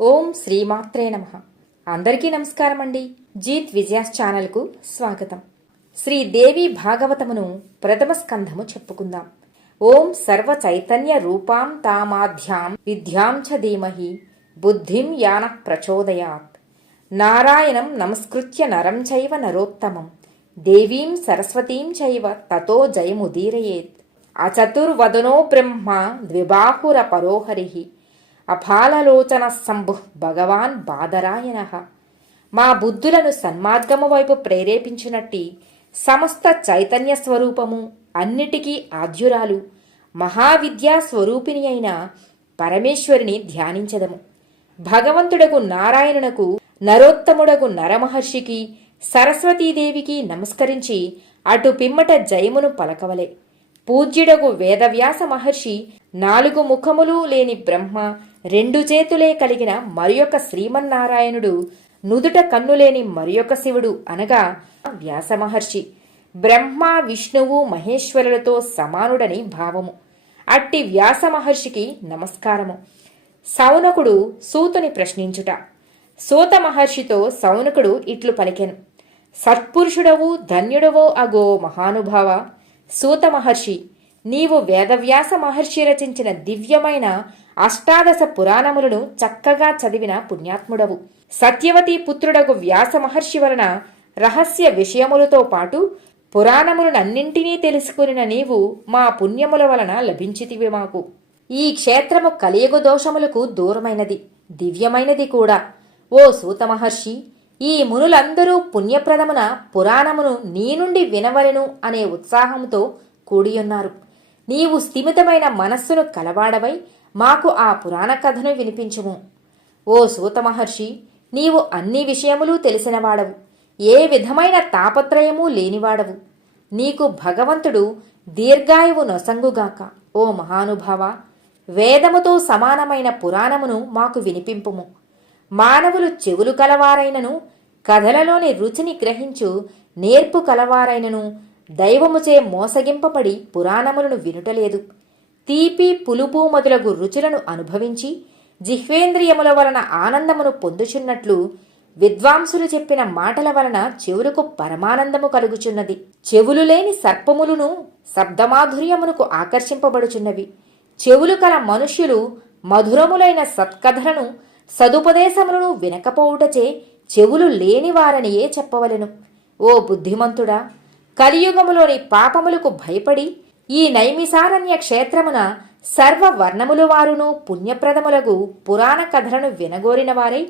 ఓం శ్రీమాత్రే నమ. అందరికీ నమస్కారం అండి జీత్ విజయాస్ ఛానల్కు స్వాగతం. శ్రీదేవి భాగవతమును ప్రథమ స్కంధము చెప్పుకుందాం. ఓం సర్వ చైతన్య రూపాం తామాధ్యాం విద్యాం చ ధీమహి బుద్ధిం యాన ప్రచోదయాత్. నారాయణం నమస్కృత్య నరం చైవ నరోత్తమం. దేవీం సరస్వతీం చైవ తతో జయముదీరయేత్. అచతుర్వదనో బ్రహ్మ ద్విబాహుర పరోహరిః. అఫాలలోచన సంభు భగవాన్ బాదరాయణ మా బుద్ధులను సన్మార్గము వైపు ప్రేరేపించినట్టి సమస్త చైతన్య స్వరూపము అన్నిటికీ ఆద్యురాలు మహావిద్యా స్వరూపిణి అయిన పరమేశ్వరిని ధ్యానించదము. భగవంతుడకు నారాయణునకు నరోత్తముడకు నరమహర్షికి సరస్వతీదేవికి నమస్కరించి అటు పిమ్మట జయమును పలకవలే. పూజ్యుడగు వేదవ్యాస మహర్షి నాలుగు ముఖములు లేని బ్రహ్మ రెండు చేతులే కలిగిన మరియొక శ్రీమన్నారాయణుడు నుదుట కన్నులేని మరియొక శివుడు అనగా వ్యాస మహర్షి. బ్రహ్మ విష్ణువు మహేశ్వరులతో సమానుడని భావము. అట్టి వ్యాస మహర్షికి నమస్కారము. సౌనకుడు సూతుని ప్రశ్నించుట. సూత మహర్షితో సౌనకుడు ఇట్లు పలికెను. సత్పురుషుడవు ధన్యుడవో అగో మహానుభావ సూత మహర్షి నీవు వేదవ్యాస మహర్షి రచించిన దివ్యమైన అష్టాదశ పురాణములను చక్కగా చదివిన పుణ్యాత్ముడవు. సత్యవతి పుత్రుడగు వ్యాస మహర్షి వలన రహస్య విషయములతో పాటు పురాణములనన్నింటినీ తెలుసుకునిన నీవు మా పుణ్యముల వలన లభించితివి మాకు. ఈ క్షేత్రము కలియుగ దోషములకు దూరమైనది దివ్యమైనది కూడా. ఓ సూత మహర్షి ఈ మునులందరూ పుణ్యప్రదమున పురాణమును నీ నుండి వినవలెను అనే ఉత్సాహంతో కూడియున్నారు. నీవు స్థిమితమైన మనస్సును కలవాడవై మాకు ఆ పురాణ కథను వినిపించుము. ఓ సూత మహర్షి నీవు అన్ని విషయములు తెలిసినవాడవు. ఏ విధమైన తాపత్రయము లేనివాడవు. నీకు భగవంతుడు దీర్ఘాయువు నొసంగుగాక. ఓ మహానుభావ వేదముతో సమానమైన పురాణమును మాకు వినిపింపుము. మానవులు చెవులు కలవారైనను కథలలోని రుచిని గ్రహించు నేర్పు కలవారైనను దైవముచే మోసగింపబడి పురాణములను వినుటలేదు. తీపి పులుపు మొదలగు రుచులను అనుభవించి జిహ్వేంద్రియముల వలన ఆనందమును పొందుచున్నట్లు విద్వాంసులు చెప్పిన మాటల వలన చెవులకు పరమానందము కలుగుచున్నది. చెవులు లేని సర్పములును శబ్దమాధుర్యమునకు ఆకర్షింపబడుచున్నవి. చెవులు కల మనుష్యులు మధురములైన సత్కథలను సదుపదేశములను వినకపోవుటచే చెవులు లేనివారనియే చెప్పవలెను. ఓ బుద్ధిమంతుడా కలియుగములోని పాపములకు భయపడి ఈ నైమిసారణ్య క్షేత్రమున సర్వ వర్ణములు వారును పుణ్యప్రదములకు పురాణ కథలను వినగోరిన వారై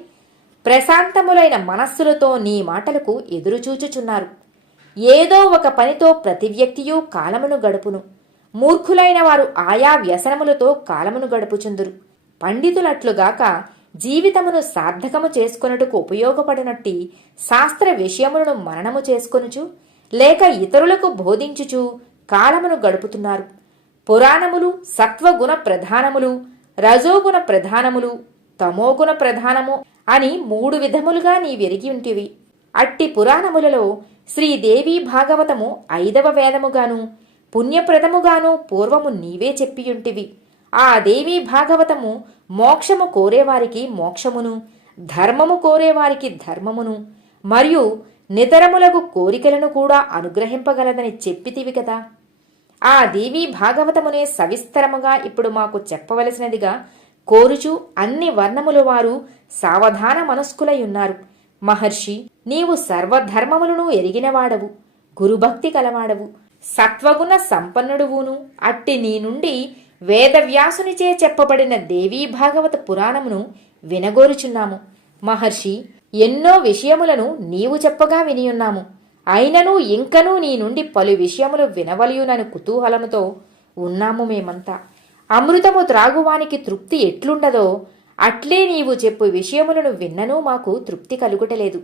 ప్రశాంతములైన మనస్సులతో నీ మాటలకు ఎదురుచూచుచున్నారు. ఏదో ఒక పనితో ప్రతి వ్యక్తియు కాలమును గడుపును. మూర్ఖులైన వారు ఆయా వ్యసనములతో కాలమును గడుపుచుందురు. పండితులట్లుగాక జీవితమును సార్థకము చేసుకొనుటకు ఉపయోగపడినట్టి శాస్త్ర విషయములను మననము చేసుకొనుచు లేక ఇతరులకు బోధించుచు కాలమును గడుపుతున్నారు. పురాణములు సత్వగుణ ప్రధానములు రజోగుణ ప్రధానములు తమోగుణ ప్రధానము అని మూడు విధములుగా నీ వెరిగి ఉంటివి. అట్టి పురాణములలో శ్రీదేవి భాగవతము ఐదవ వేదముగాను పుణ్యప్రదముగాను పూర్వము నీవే చెప్పియుంటివి. ఆ దేవి భాగవతము మోక్షము కోరేవారికి మోక్షమును ధర్మము కోరేవారికి ధర్మమును మరియు నితరములకు కోరికలను కూడా అనుగ్రహింపగలదని చెప్పితివి కదా. ఆ దేవి భాగవతమునే సవిస్తరముగా ఇప్పుడు మాకు చెప్పవలసినదిగా కోరుచు అన్ని వర్ణముల వారు సావధాన మనస్కులయున్నారు మహర్షి నీవు సర్వధర్మములను ఎరిగినవాడవు గురుభక్తి కలవాడవు సత్వగుణ సంపన్నుడువును అట్టి నీ నుండి వేదవ్యాసునిచే చెప్పబడిన దేవీ భాగవత పురాణమును వినగోరుచున్నాము. మహర్షి ఎన్నో విషయములను నీవు చెప్పగా వినియున్నాము. అయినను ఇంకనూ నీ నుండి పలు విషయములు వినవలయునని కుతూహలముతో ఉన్నాము మేమంతా. అమృతము త్రాగువానికి తృప్తి ఎట్లుండదో అట్లే నీవు చెప్పు విషయములను విన్ననూ మాకు తృప్తి కలుగుటలేదు.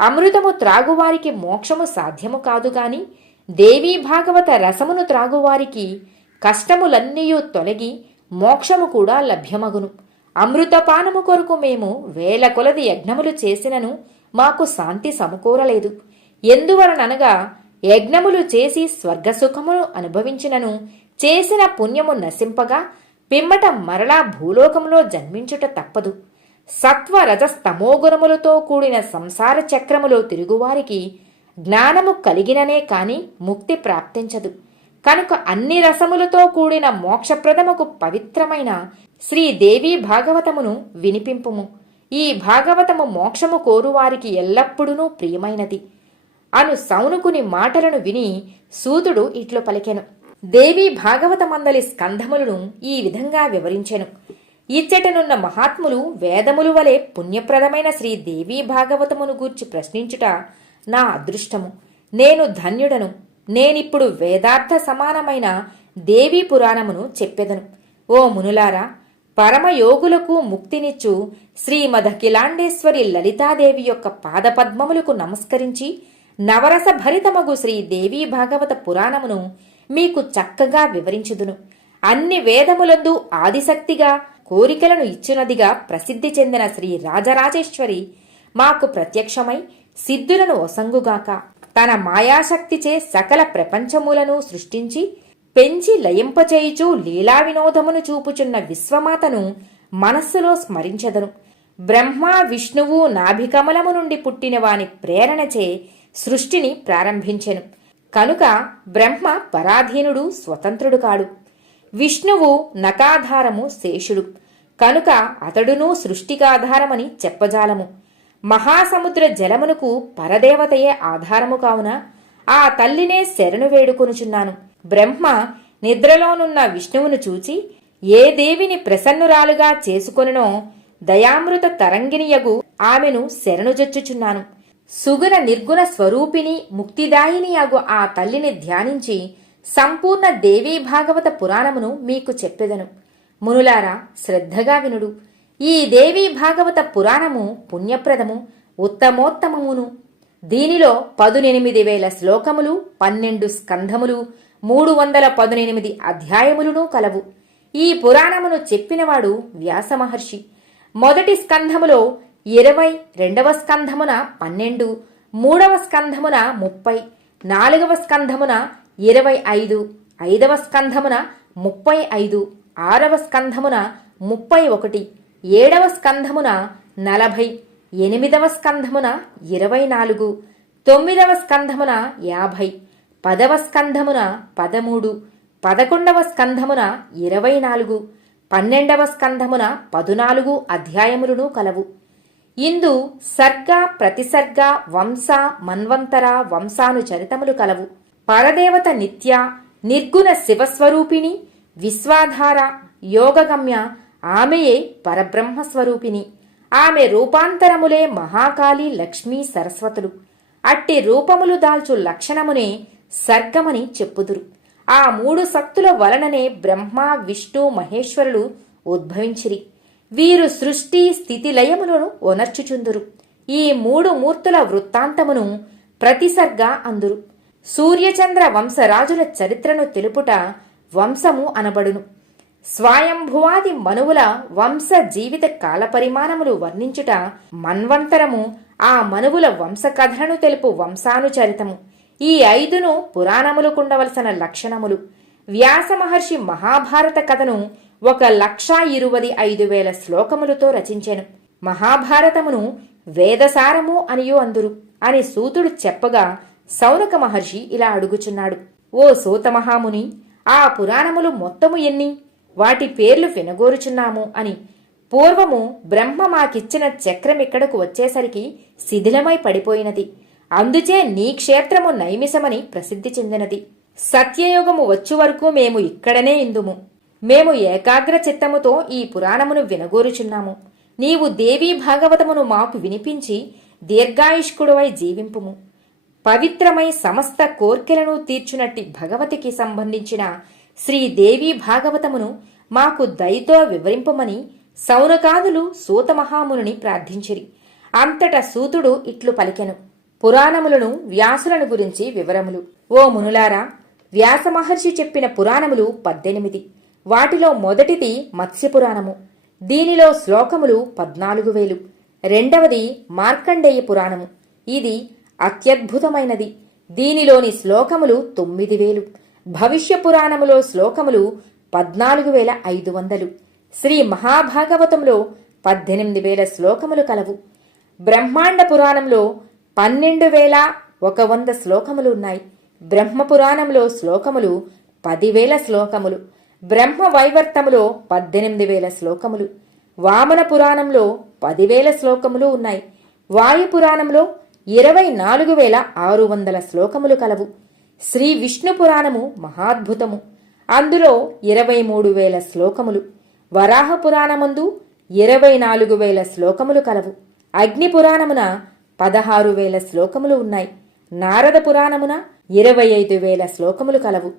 అమృతము త్రాగువారికి మోక్షము సాధ్యము కాదు గాని దేవీ భాగవత రసమును త్రాగువారికి కష్టములన్నీయూ తొలగి మోక్షము కూడా లభ్యమగును. అమృతపానము కొరకు మేము వేల కొలది యజ్ఞములు చేసినను మాకు శాంతి సమకూరలేదు. ఎందువలననగా యజ్ఞములు చేసి స్వర్గసుఖమును అనుభవించినను చేసిన పుణ్యము నశింపగా పిమ్మట మరలా భూలోకములో జన్మించుట తప్పదు. సత్వ రజస్తమోగుణములతో కూడిన సంసార చక్రములో తిరుగువారికి జ్ఞానము కలిగిననే కాని ముక్తి ప్రాప్తించదు. కనుక అన్ని రసములతో కూడిన మోక్షప్రదముకు పవిత్రమైన శ్రీదేవి భాగవతమును వినిపింపుము. ఈ భాగవతము మోక్షము కోరువారికి ఎల్లప్పుడూ ప్రియమైనది. అను సౌనుకుని మాటలను విని సూదుడు ఇట్లు పలికెను. దేవి భాగవతమందలి స్కంధములను ఈ విధంగా వివరించెను. ఇచ్చటనున్న మహాత్ములు వేదములు వలె పుణ్యప్రదమైన శ్రీదేవీ భాగవతమును గూర్చి ప్రశ్నించుట నా అదృష్టము. నేను ధన్యుడను. నేనిప్పుడు వేదార్థ సమానమైన దేవీ పురాణమును చెప్పెదను. ఓ మునులారా పరమయోగులకు ముక్తినిచ్చు శ్రీమదఖిలాండేశ్వరి లలితాదేవి యొక్క పాదపద్మములకు నమస్కరించి నవరస భరితమగు శ్రీ దేవీ భాగవత పురాణమును మీకు చక్కగా వివరించుదును. అన్ని వేదములందు ఆదిశక్తిగా కోరికలను ఇచ్చినదిగా ప్రసిద్ధి చెందిన శ్రీ రాజరాజేశ్వరి మాకు ప్రత్యక్షమై సిద్ధులను ఒసంగుగాక తన మాయాశక్తిచే సకల ప్రపంచములను సృష్టించి పెంచి లయింపచేయుచూ లీలా వినోదమును చూపుచున్న విశ్వమాతను మనస్సులో స్మరించెదను. బ్రహ్మ విష్ణువు నాభికమలము నుండి పుట్టిన వాని ప్రేరణచే సృష్టిని ప్రారంభించెను. కనుక బ్రహ్మ పరాధీనుడు స్వతంత్రుడు కాడు. విష్ణువు నకాధారము శేషుడు. కనుక అతడునూ సృష్టికాధారమని చెప్పజాలము. మహాసముద్ర జలమునకు పరదేవతయే ఆధారము కావున ఆ తల్లినే శరణు వేడుకొనుచున్నాను. బ్రహ్మ నిద్రలోనున్న విష్ణువును చూచి ఏ దేవిని ప్రసన్నురాలుగా చేసుకొనునో దయామృత తరంగినియగు ఆమెను శరణుజొచ్చుచున్నాను సుగుణ నిర్గుణ స్వరూపిణి ముక్తిదాయిని అగు ఆ తల్లిని ధ్యానించి సంపూర్ణ దేవీ భాగవత పురాణమును మీకు చెప్పెదను. మునులారా శ్రద్ధగా వినుడు. ఈ దేవీ భాగవత పురాణము పుణ్యప్రదము ఉత్తమోత్తమమును. దీనిలో పదునెనిమిది వేల శ్లోకములు పన్నెండు స్కంధములు మూడు వందల పదునెనిమిది అధ్యాయములను కలవు. ఈ పురాణమును చెప్పినవాడు వ్యాసమహర్షి మొదటి స్కంధములో ఇరవై రెండవ స్కంధమున పన్నెండు మూడవ స్కంధమున ముప్పై నాలుగవ స్కంధమున ఇరవై ఐదు ఐదవ స్కంధమున ముప్పై ఐదు ఆరవ స్కంధమున ముప్పై ఒకటి ఏడవ స్కంధమున నలభై ఎనిమిదవ స్కంధమున ఇరవై నాలుగు తొమ్మిదవ స్కంధమున యాభై పదవ స్కంధమున పదమూడు పదకొండవ స్కంధమున ఇరవై నాలుగు పన్నెండవ స్కంధమున పదునాలుగు అధ్యాయములను కలవు. ఇందు సర్గ ప్రతిసర్గ వంశ మన్వంతర వంశాను చరితములు కలవు. పరదేవత నిత్య నిర్గుణ శివస్వరూపిణి విశ్వాధార యోగగమ్య ఆమెయే పరబ్రహ్మస్వరూపిణి. ఆమె రూపాంతరములే మహాకాళి లక్ష్మీ సరస్వతులు. అట్టి రూపములు దాల్చు లక్షణమునే సర్గమని చెప్పుదురు. ఆ మూడు శక్తుల వలననే బ్రహ్మ విష్ణు మహేశ్వరులు ఉద్భవించిరి. వీరు సృష్టి స్థితి లయములను ఒనర్చుచుందురు ఈ మూడు మూర్తుల వృత్తాంతమును ప్రతిసర్గ అందురు. సూర్యచంద్ర వంశరాజుల చరిత్రను తెలుపుట వంశము అనబడును. స్వయంభువాది మనువుల వంశ జీవిత కాల పరిమాణములు వర్ణించుట మన్వంతరము. ఆ మనువుల వంశకథను తెలుపు వంశానుచరితము. ఈ ఐదును పురాణములకుండవలసిన లక్షణములు. వ్యాస మహర్షి మహాభారత కథను ఒక లక్షా ఇరువది ఐదు వేల శ్లోకములతో రచించెను. మహాభారతమును వేదసారము అనియో అందురు. అని సూతుడు చెప్పగా సౌనక మహర్షి ఇలా అడుగుచున్నాడు. ఓ సూత మహాముని ఆ పురాణములు మొత్తము ఎన్ని? వాటి పేర్లు వినగోరుచున్నాము అని. పూర్వము బ్రహ్మ మాకిచ్చిన చక్రం ఇక్కడకు వచ్చేసరికి శిథిలమై పడిపోయినది. అందుచే నీ క్షేత్రము నైమిషమని ప్రసిద్ధి చెందినది. సత్యయుగము వచ్చు వరకు మేము ఇక్కడనే ఇందుము. మేము ఏకాగ్ర చిత్తముతో ఈ పురాణమును వినగోరుచున్నాము. నీవు దేవీ భాగవతమును మాకు వినిపించి దీర్ఘాయుష్కుడువై జీవింపుము. పవిత్రమై సమస్త కోర్కెలను తీర్చునట్టి భగవతికి సంబంధించిన శ్రీదేవి భాగవతమును మాకు దయతో వివరింపమని సౌనకాదులు సూతమహాముని ప్రార్థించిరి. అంతట సూతుడు ఇట్లు పలికెను. పురాణములను వ్యాసులను గురించి వివరములు. ఓ మునులారా వ్యాస మహర్షి చెప్పిన పురాణములు పద్దెనిమిది. వాటిలో మొదటిది మత్స్యపురాణము. దీనిలో శ్లోకములు పద్నాలుగు వేలు. రెండవది మార్కండేయ పురాణము. ఇది అత్యద్భుతమైనది. దీనిలోని శ్లోకములు తొమ్మిది వేలు. భవిష్య పురాణములో శ్లోకములు పద్నాలుగు వేల ఐదు వందలు. శ్రీ మహాభాగవతంలో పద్దెనిమిది వేల శ్లోకములు కలవు. బ్రహ్మాండ పురాణంలో పన్నెండు వేల ఒక వంద శ్లోకములు ఉన్నాయి. బ్రహ్మ పురాణంలో శ్లోకములు పదివేల శ్లోకములు. బ్రహ్మ వైవర్తములో పద్దెనిమిది వేల శ్లోకములు. వామన పురాణంలో పదివేల శ్లోకములు ఉన్నాయి. వాయు పురాణంలో ఇరవై నాలుగు వేల ఆరు వందల శ్లోకములు కలవు. శ్రీ విష్ణు పురాణము మహాద్భుతము. అందులో ఇరవై మూడు వేల శ్లోకములు. వరాహ పురాణమందు ఇరవై నాలుగు వేల శ్లోకములు కలవు. అగ్ని పురాణమున పదహారు వేల శ్లోకములు ఉన్నాయి. నారద పురాణమున ఇరవై ఐదు వేల శ్లోకములు కలవు.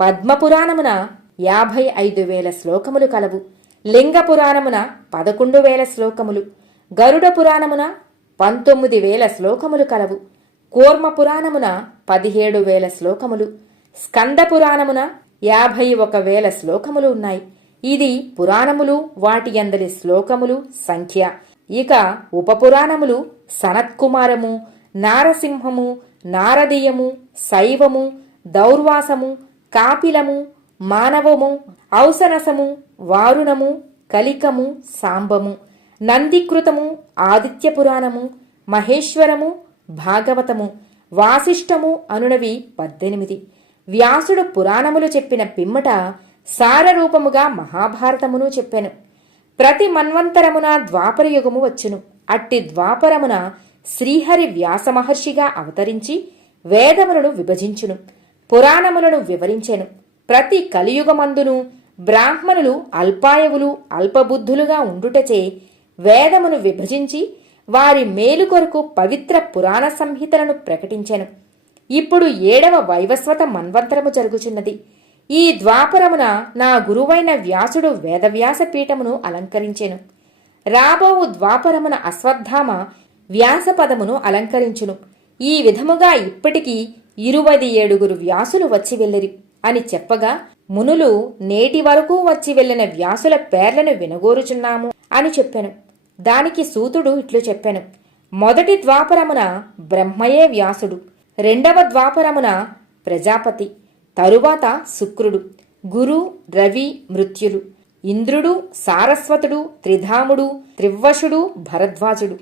పద్మ పురాణమున యాభై ఐదు వేల శ్లోకములు కలవు. లింగ పురాణమున పదకొండు వేల శ్లోకములు. గరుడ పురాణమున పంతొమ్మిది వేల శ్లోకములు కలవు. కూర్మ పురాణమున పదిహేడు వేల శ్లోకములు స్కంద పురాణమున యాభై ఒక వేల శ్లోకములు ఉన్నాయి. ఇది పురాణములు వాటి అందరి శ్లోకములు సంఖ్య. ఇక ఉపపురాణములు సనత్కుమారము నారసింహము నారదీయము శైవము దౌర్వాసము కాపిలము మానవము ఔసనసము వారుణము కలికము సాంబము నందికృతము ఆదిత్య పురాణము మహేశ్వరము భాగవతము వాసిష్టము అనునవి పద్దెనిమిది. వ్యాసుడు పురాణములు చెప్పిన పిమ్మట సారరూపముగా మహాభారతమును చెప్పెను. ప్రతి మన్వంతరమున ద్వాపరయుగము వచ్చును. అట్టి ద్వాపరమున శ్రీహరి వ్యాస మహర్షిగా అవతరించి వేదములను విభజించును. పురాణములను వివరించెను. ప్రతి కలియుగమందును బ్రాహ్మణులు అల్పాయవులు అల్పబుద్ధులుగా ఉండుటచే వేదమును విభజించి వారి మేలు కొరకు పవిత్ర పురాణ సంహితలను ప్రకటించెను. ఇప్పుడు ఏడవ వైవస్వత మన్వంతరము జరుగుచున్నది. ఈ ద్వాపరమున నా గురువైన వ్యాసుడు వేదవ్యాస పీఠమును అలంకరించెను. రాబోవు ద్వాపరమున అశ్వత్థామ వ్యాసపదమును అలంకరించును. ఈ విధముగా ఇప్పటికీ ఇరువది ఏడుగురు వ్యాసులు వచ్చి వెళ్ళిరి అని చెప్పగా మునులు నేటి వరకు వచ్చి వెళ్ళిన వ్యాసుల పేర్లను వినగోరుచున్నాము అని చెప్పాను. దానికి సూతుడు ఇట్లు చెప్పెను. మొదటి ద్వాపరమున బ్రహ్మయే వ్యాసుడు. రెండవ ద్వాపరమున ప్రజాపతి. తరువాత శుక్రుడు. గురు రవి మృత్యులు. ఇంద్రుడు సారస్వతుడు త్రిధాముడు త్రివ్వశుడు భరద్వాజుడు.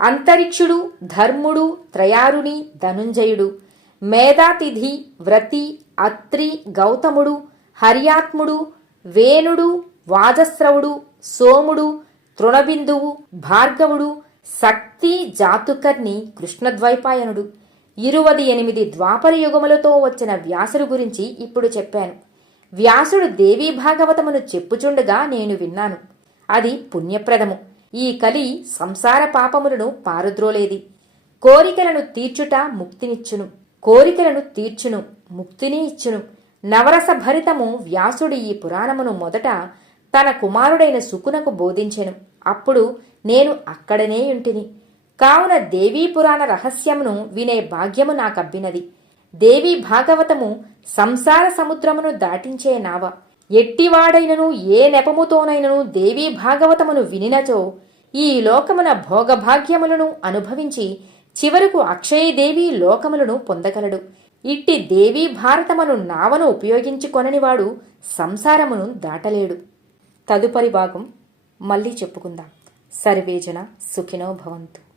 అంతరిక్షుడు ధర్ముడు త్రయారుని ధనుంజయుడు. మేధాతిథి వ్రతి అత్రి గౌతముడు హర్యాత్ముడు వేణుడు వాజస్రవుడు సోముడు తృణబిందువు భార్గవుడు శక్తి జాతుకర్ణి కృష్ణద్వైపాయనుడు. ఇరువది ఎనిమిది ద్వాపర యుగములతో వచ్చిన వ్యాసుడు గురించి ఇప్పుడు చెప్పాను. వ్యాసుడు దేవీ భాగవతమును చెప్పుచుండగా నేను విన్నాను. అది పుణ్యప్రదము. ఈ కలి సంసార పాపములను పారుద్రోలేది. కోరికలను తీర్చుట ముక్తినిచ్చును. కోరికలను తీర్చును ముక్తిని ఇచ్చును. నవరస భరితము వ్యాసుడి ఈ పురాణమును మొదట తన కుమారుడైన సుకునకు బోధించెను. అప్పుడు నేను అక్కడనే ఉంటిని కావున దేవీ పురాణ రహస్యమును వినే భాగ్యము నాకబ్బినది. దేవీ భాగవతము సంసార సముద్రమును దాటించే నావ. ఎట్టివాడైనను ఏ నెపముతోనైనను దేవీ భాగవతమును వినినచో ఈ లోకమున భోగభాగ్యములను అనుభవించి చివరకు అక్షయదేవి లోకములను పొందగలడు. ఇట్టి దేవీ భారతమును నావను ఉపయోగించుకొననివాడు సంసారమును దాటలేడు. తదుపరి భాగం మళ్ళీ చెప్పుకుందాం. సర్వేజన సుఖినో భవంతు.